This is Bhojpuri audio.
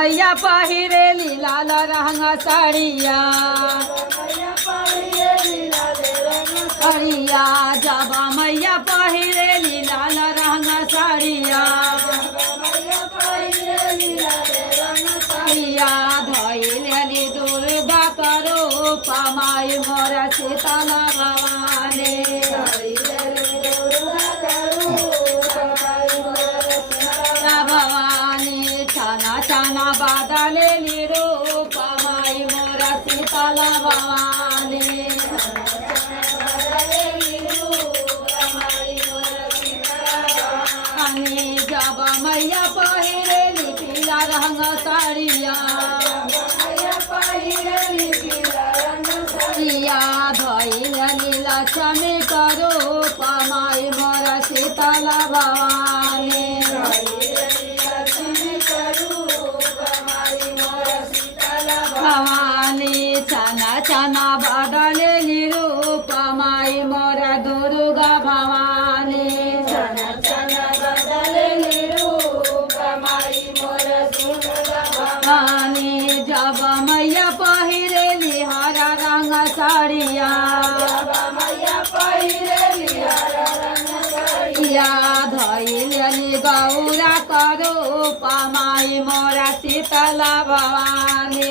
मैया पहिरेली लाल रंग साड़िया साड़िया जब मैया पहिरेली लाल रंग साड़िया साड़िया धैलेली दुर्गा करो पमाई मोर शीतल भवानी भवानी छाना छाना बादलेली रूप माई मोर शीतल भवानी जब मैया पहिरेली पीला रंग साड़िया धैलेली लक्ष्मी करो पमाई मोर शीतल भवानी भवानी छाना छाना बदलेली रूप माई मोर दुर्गा भवानी छाना छाना बदलेली रूप माई मोर दुर्गा भवानी जब मैया पहिरेली हरा रंग साड़िया धैलेली गौरा करो पमाई मोर शीतल भवानी।